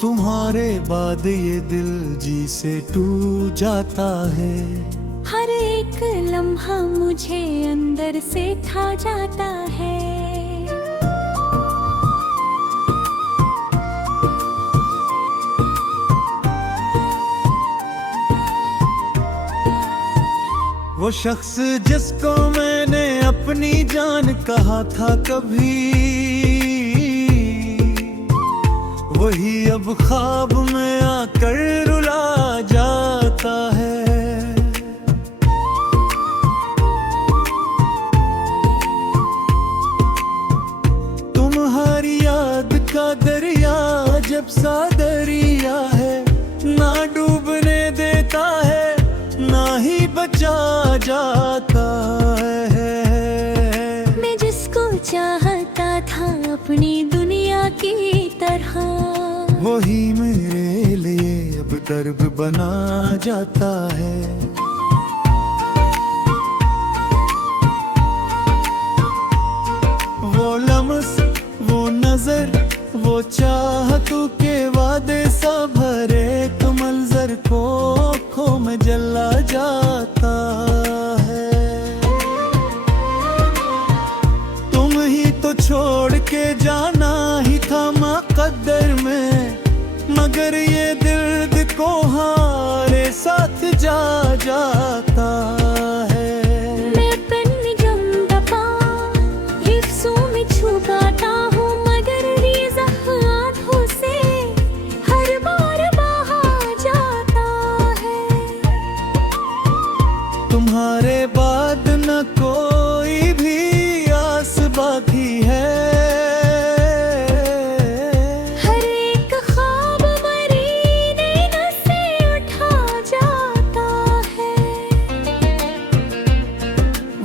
तुम्हारे बाद ये दिल जी से टूट जाता है। हर एक लम्हा मुझे अंदर से खा जाता है। वो शख्स जिसको मैंने अपनी जान कहा था कभी, वही अब ख्वाब में आकर रुला जाता है। तुम्हारी याद का दरिया जब सा दरिया है, ना डूबने देता है ना ही बचा जाता है। मैं जिसको चाहता था अपनी दुनिया की तरह, वही मेरे लिए अब दर्द बना जाता है। वो लम्स, वो नजर, वो चाहतों के वादे सा भरे एक मंजर को आँखों में जला जाता है। तुम ही तो छोड़ के जाना ही था मुक़द्दर में, मगर ये दिल को हारे साथ जा जाता है। मैं अपनी गम दबा हिफ्सों में छुपाता हूँ, मगर ये ज़ख्म आँखों से हर बार बहा जाता है। तुम्हारे बाद न कोई भी आस बाकी है। हर एक ख्वाब मरीने से उठा जाता है।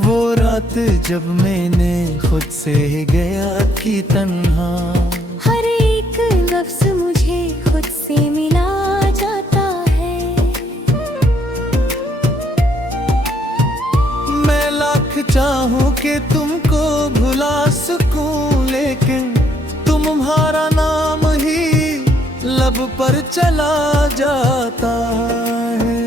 वो रात जब मैंने खुद से गया कि तन्हा, हर एक लफ्ज़ मुझे खुद से मिला जाता है। मैं लाख चाहूं कि तुमको भुला सकूं, लेकिन तुम्हारा नाम ही लब पर चला जाता है।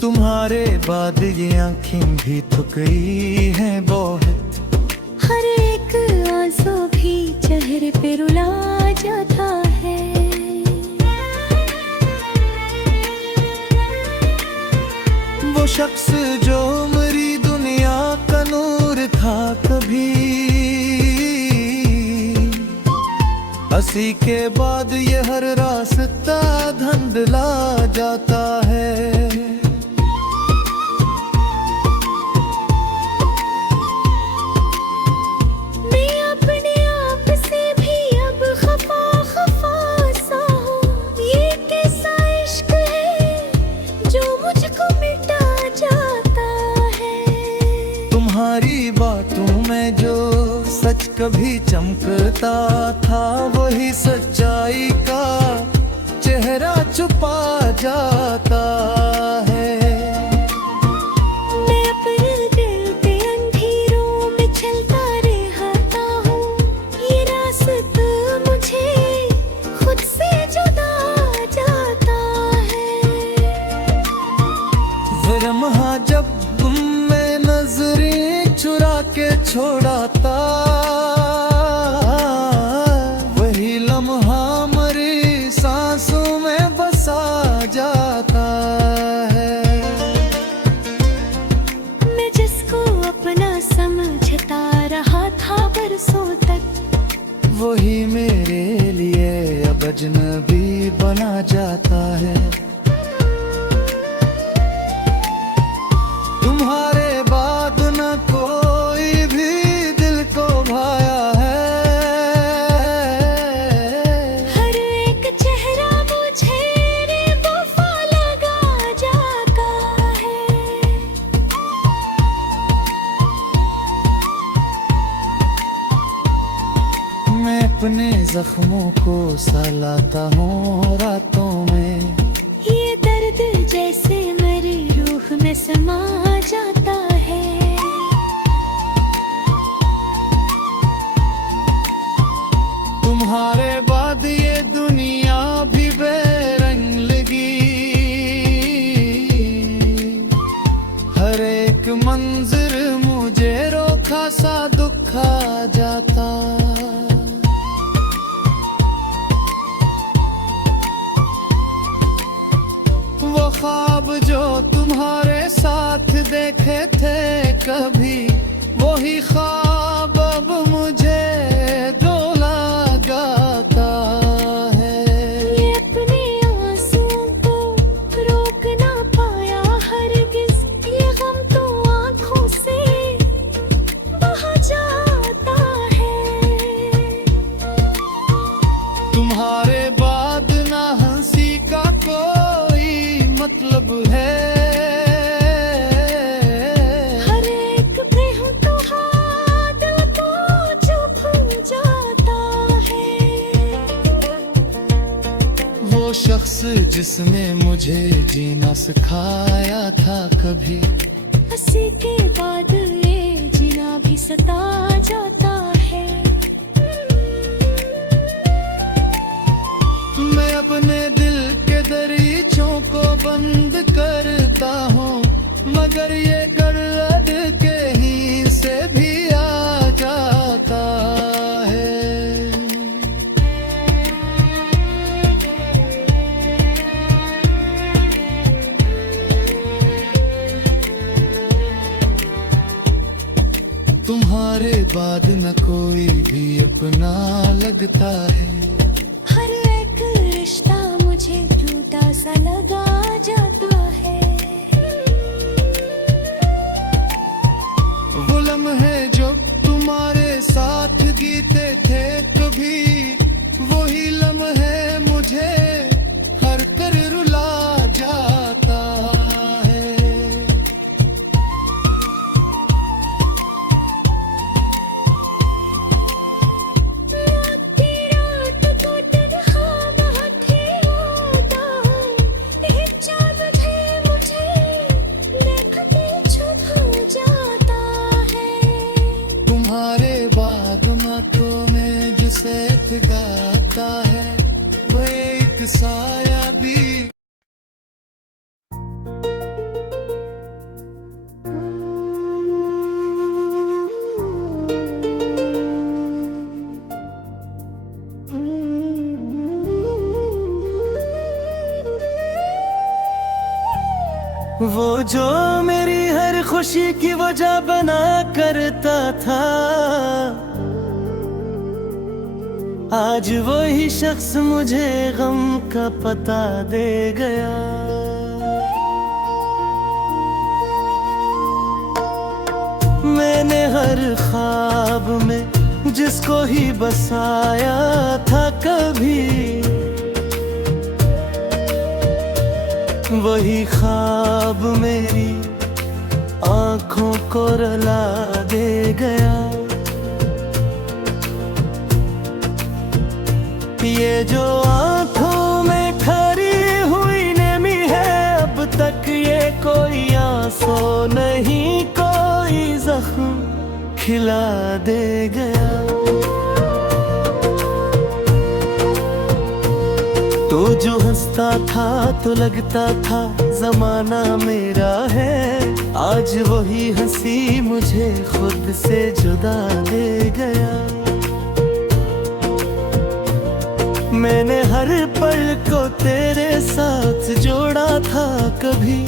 तुम्हारे बाद ये आँखें भी थक गई हैं बहुत, हर एक आंसू भी चेहरे पे रुला जाता है। वो शख्स जो मेरी दुनिया का नूर था कभी, हंसी के बाद ये हर रास्ता धुंधला जाता है। तुम्हारी बातों में जो सच कभी चमकता था, वही सच्चाई का चेहरा छुपा जाता है। मैं अपने दिल पे अंधेरों में चलता रहता हूँ, ये रास्ता मुझे खुद से जुदा जाता है। वो लम्हा जब मैं नजरें चुरा के छोड़ाता, वही लम्हा मरी सांसों में बसा जाता है। मैं जिसको अपना समझता रहा था बरसों तक, वही मेरे लिए अब अजनबी बना जाता है। तुम्हारे बाद न कोई भी दिल को भाया है। हर एक चेहरा मुझे बेवफा लगा जाता है। मैं अपने जख्मों को सहलाता हूँ रातों में, ये दर्द जैसे मैं ख्वाब जो तुम्हारे साथ देखे थे कभी, वही ख्वाब अब मुझे डोला गाता है। ये अपने आंसुओं को रोक ना पाया हरगिज, ये गम तो आंखों से बहा जाता है। तुम्हारे बाद ना हंसी का कोई मतलब है। हर एक प्रेम तो दिल को चुभ जाता है। वो शख्स जिसने मुझे जीना सिखाया था कभी, हंसी के बाद ये जीना भी सता जाता है। मैं अपने दिल के दरीचों को बंद करता हूँ, मगर ये गर्द के ही से भी आ जाता है। तुम्हारे बाद न कोई भी अपना लगता है। हर एक रिश्ता मुझे टूटा सा लगा जाता है। वो लम्हे जो तुम्हारे साथ बीते थे कभी, वही लम्हे मुझे हर कर रुला जाता है। रात को तन्हा बैठे होता हूँ, ये 4 बजे मुझे देखते छुप जाता है। तुम्हारे बाद आंखों में जो सैफ गाता है, वो एक साया भी। वो जो मेरी हर खुशी की वजह बना करता था, आज वही शख्स मुझे गम का पता दे गया। मैंने हर ख्वाब में जिसको ही बसाया था कभी, वही ख्वाब मेरी आंखों को रुला दे गया। ये जो आंखों में खरी हुई नमी है, अब तक ये कोई आंसू नहीं, कोई जख्म खिला दे गया। तो जो हंसता था तो लगता था जमाना मेरा है, आज वही हंसी मुझे खुद से जुदा दे गया। मैंने हर पल को तेरे साथ जोड़ा था कभी,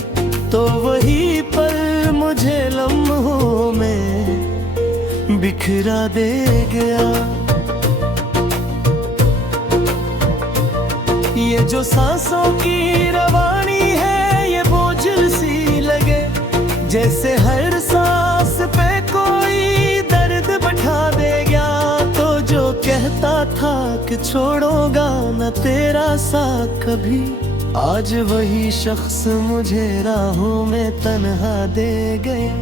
तो वही पल मुझे लम्हों में बिखरा दे गया। ये जो सांसों की रवानी है, ये बोझल सी लगे, जैसे हर सांस पे कोई दर्द बैठा दे गया। तो जो कहता था कि छोड़ूंगा न तेरा साथ कभी, आज वही शख्स मुझे राहों में तन्हा दे गया।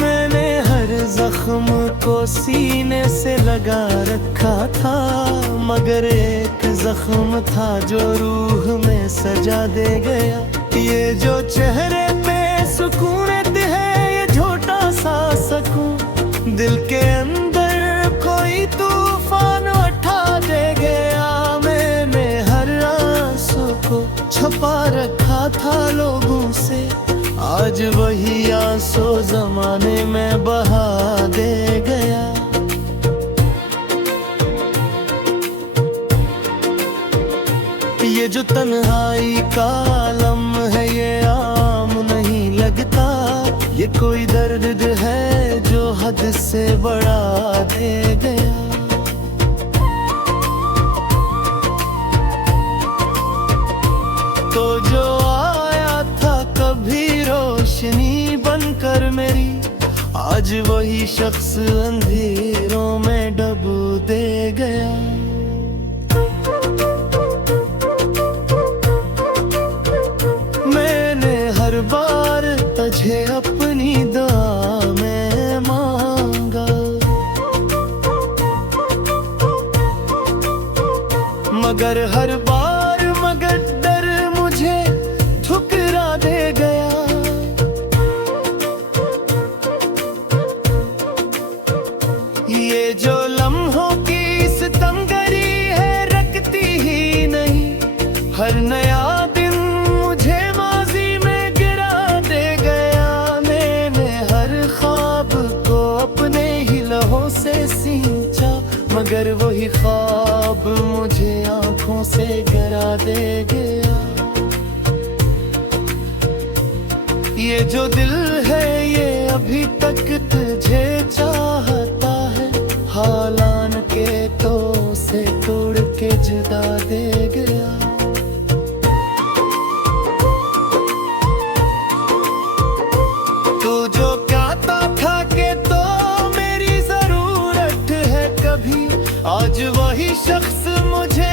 मैंने हर जख्म को सीने से लगा रखा था, मगर एक जख्म था जो रूह में सजा दे गया। ये जो चेहरे पे सुकून है, ये झूठा सा सकून दिल के अंदर कोई तूफान उठा दे गया। मैंने हर आंसू को छुपा रखा था लोगों से, आज वही आंसू जमाने में बहा दे गया। ये जो तन्हाई का आलम है ये आम नहीं लगता, ये कोई दर्द है जो हद से बढ़ा दे गया। तो जो आया था कभी रोशनी बनकर मेरी, आज वही शख्स अंधेरों में डूब दे गया। मैंने हर बार तुझे अपनी दुआ में मांगा, मगर हर बार डर मुझे ठुकरा दे गया। ये जो लम्हों की सितमगरी है रखती ही नहीं, हर नया दिन मुझे माजी में गिरा दे गया। मैंने हर ख्वाब को अपने ही लहू से सींचा, मगर वही ख्वाब मुझे आंखों से गिरा दे गया। ये जो दिल है ये अभी तक तुझे चाहता है, हालान के तो से तोड़ के जुदा दे गया। तू जो कहता था कि तो मेरी जरूरत है कभी, आज वही शख्स मुझे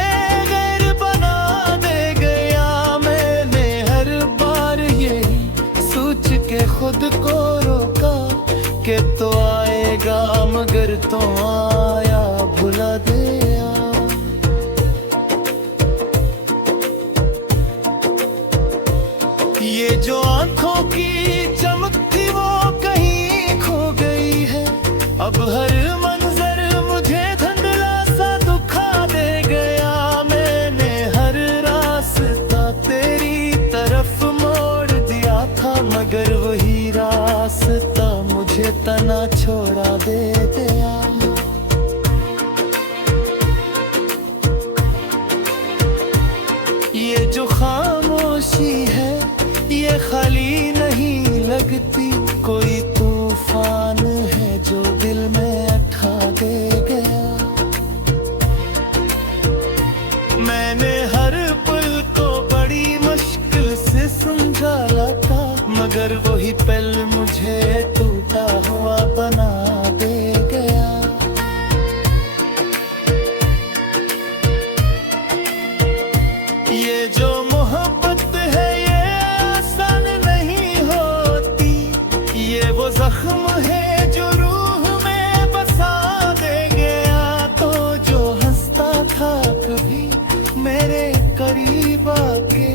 गैर बना दे गया। मैंने हर बार यही सोच के खुद को रोका कि तो आएगा, मगर तो आया भुला दिया। ये जो आंखों की चमक थी वो कहीं खो गई है, अब हर मंजर मुझे धुंधला सा दुखा दे गया। मैंने हर रास्ता तेरी तरफ मोड़ दिया था, मगर वही रास्ता मुझे तना छोड़ा दे दिया। ये जो खामोशी है ये खाली नहीं लगती, कोई तूफान है जो दिल में ठा दे गया। मैंने हर पल को बड़ी मुश्किल से समझा था, मगर वही पल मुझे टूटा हुआ बना दे गया। ये जो मोहब्बत है ये आसान नहीं होती, ये वो जख्म है जो रूह में बसा दे गया। तो जो हंसता था कभी मेरे करीब आके,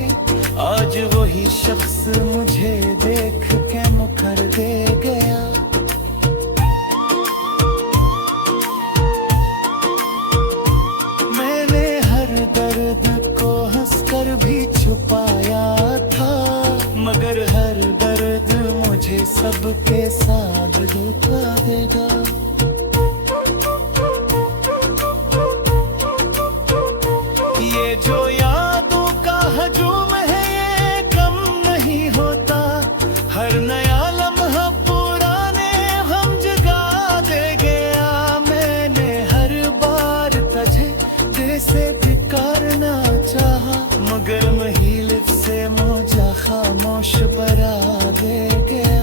आज वही शख्स मुझे देख के मुकर दे गया। मैंने हर दर्द को हंसकर भी छुपाया था, मगर हर दर्द मुझे सबके साथ धोखा देगा। ये जो यादों का हजूम है ये कम नहीं होता, हर नया लम्हा पुराने हम जगा दे गया। मैंने हर बार तुझे दिल से पुकारना चाहा, मगर महिल से मुझे खामोश बना दे गया।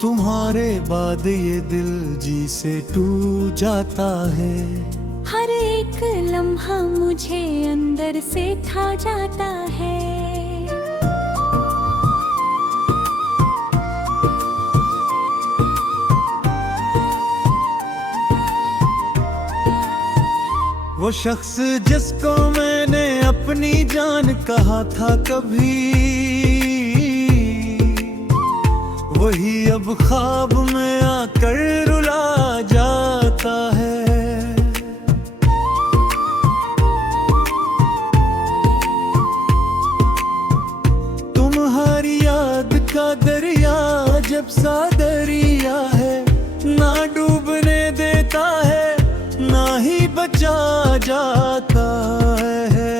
तुम्हारे बाद ये दिल जी से टूट जाता है। हर एक लम्हा मुझे अंदर से खा जाता है। वो शख्स जिसको मैंने अपनी जान कहा था कभी, वही अब ख्वाब में आकर रुला जाता है। तुम्हारी याद का दरिया जब सा दरिया है, ना डूबने देता है ना ही बचा जाता है।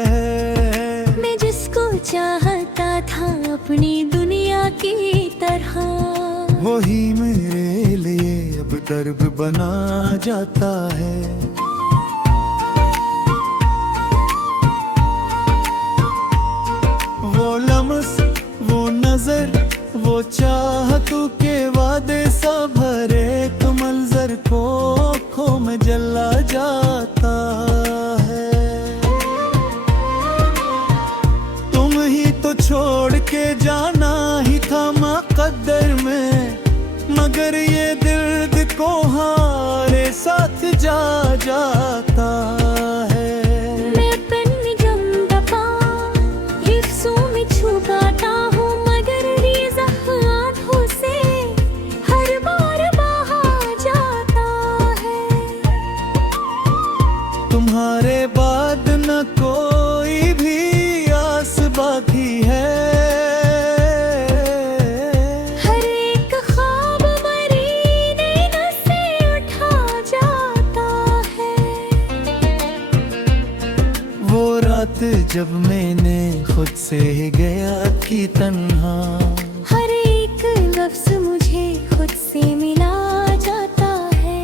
मैं जिसको चाहता था अपनी दुनिया की तरह, वही मेरे लिए अब दर्द बना जाता है। वो लम्स, वो नजर, वो चाहतों के वादे सा भरे तो मंजर को खो में जला जाता है। तुम ही तो छोड़ के जाना ही था मुकद्दर में, मगर ये दिल को हारे साथ जा जाता है। मैं अपनी गम दबा हिफ्सों में छुपाता हूँ, मगर रेज़ा आँखों से हर बार बहा जाता है। तुम्हारे बाद न कोई भी आस बाकी है। हर एक ख्वाब मरीने से उठा जाता है। वो रात जब मैंने खुद से ही गया कि तन्हा, हर एक लफ्ज मुझे खुद से मिला जाता है।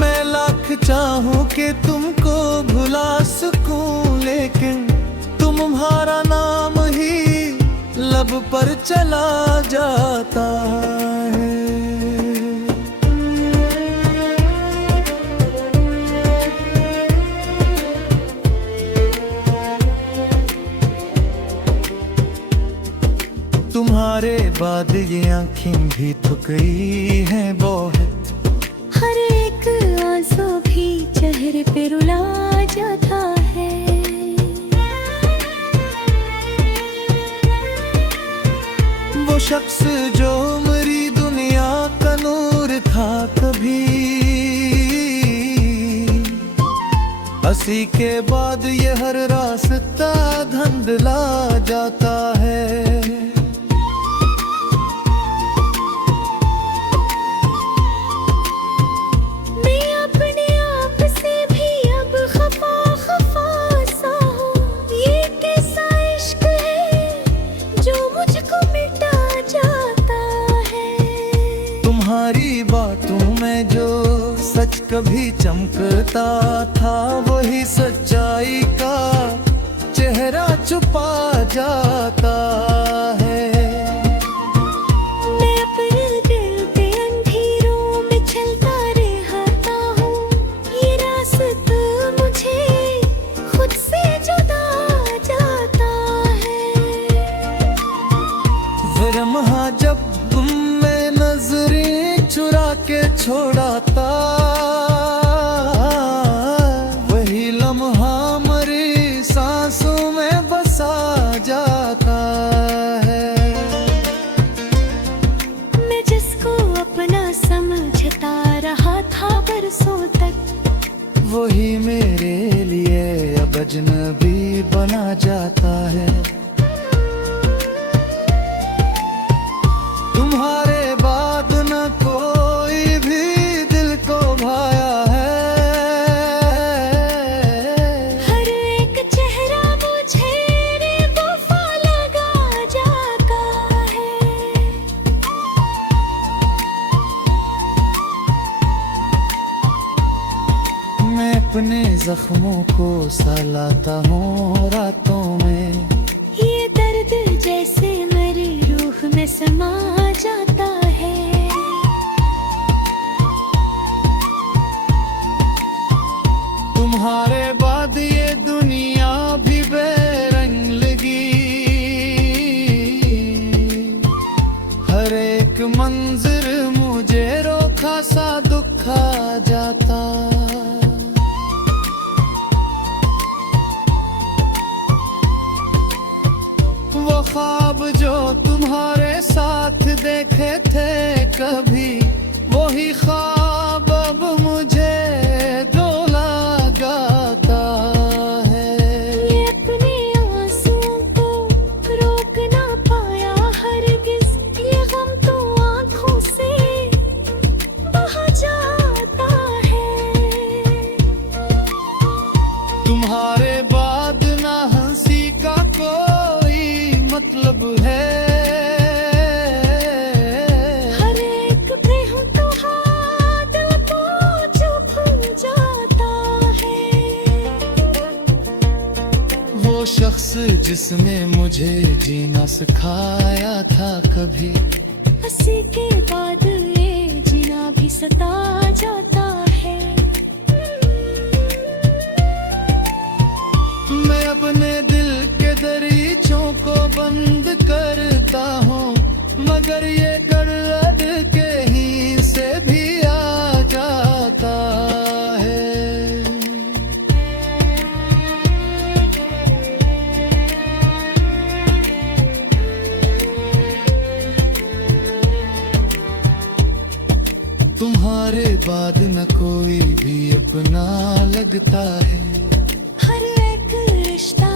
मैं लाख चाहूं कि तुमको भुला सकूं, लेकिन तुम्हारा नाम ही लब पर चला जाता है। तुम्हारे बाद ये आँखें भी थक गई हैं बहुत, हर एक आंसू भी चेहरे पे रुला जाता है। वो शख्स जो मेरी दुनिया का नूर था कभी, हंसी के बाद ये हर रास्ता धुंधला जाता है। मैं अपने आप से भी अब खफा खफा सा हूँ। ये कैसा इश्क है जो मुझको मिटा जाता है। तुम्हारी बातों में जो सच कभी चमकता था, वही सच्चाई का चेहरा छुपा जाता है। मैं अपने दिल पे अंधेरों में चलता रहता हूँ, ये रास्ता मुझे खुद से जुदा जाता है। वो लम्हा जब मैं नजरें चुरा के छोड़ाता, वही लम्हा मरी सांसों में बसा जाता है। मैं जिसको अपना समझता रहा था बरसों तक, वही मेरे लिए अब अजनबी बना जाता है। तुम्हारे बाद न कोई भी दिल को भाया है। हर एक चेहरा मुझे बेवफा लगा जाता है। मैं अपने जख्मों को सहलाता हूँ रातों में, ये दर्द जैसे मैं ख्वाब जो तुम्हारे साथ देखे थे कभी, वही ख्वाब अब मुझे डोला गाता है। ये अपने आंसुओं को रोक ना पाया हरगिज, ये गम तो आंखों से बहा जाता है। तुम्हारे बाद ना हंसी का कोई मतलब है। हर एक प्रेम तो दिल को चुभ जाता है। वो शख्स जिसने मुझे जीना सिखाया था कभी, हंसी के बाद ये जीना भी सता जाता है। मैं अपने दिल के दरीचों को बंद करता हूँ, मगर ये दर्द के ही से भी आ जाता है। तुम्हारे बाद न कोई भी अपना लगता है। हर एक रिश्ता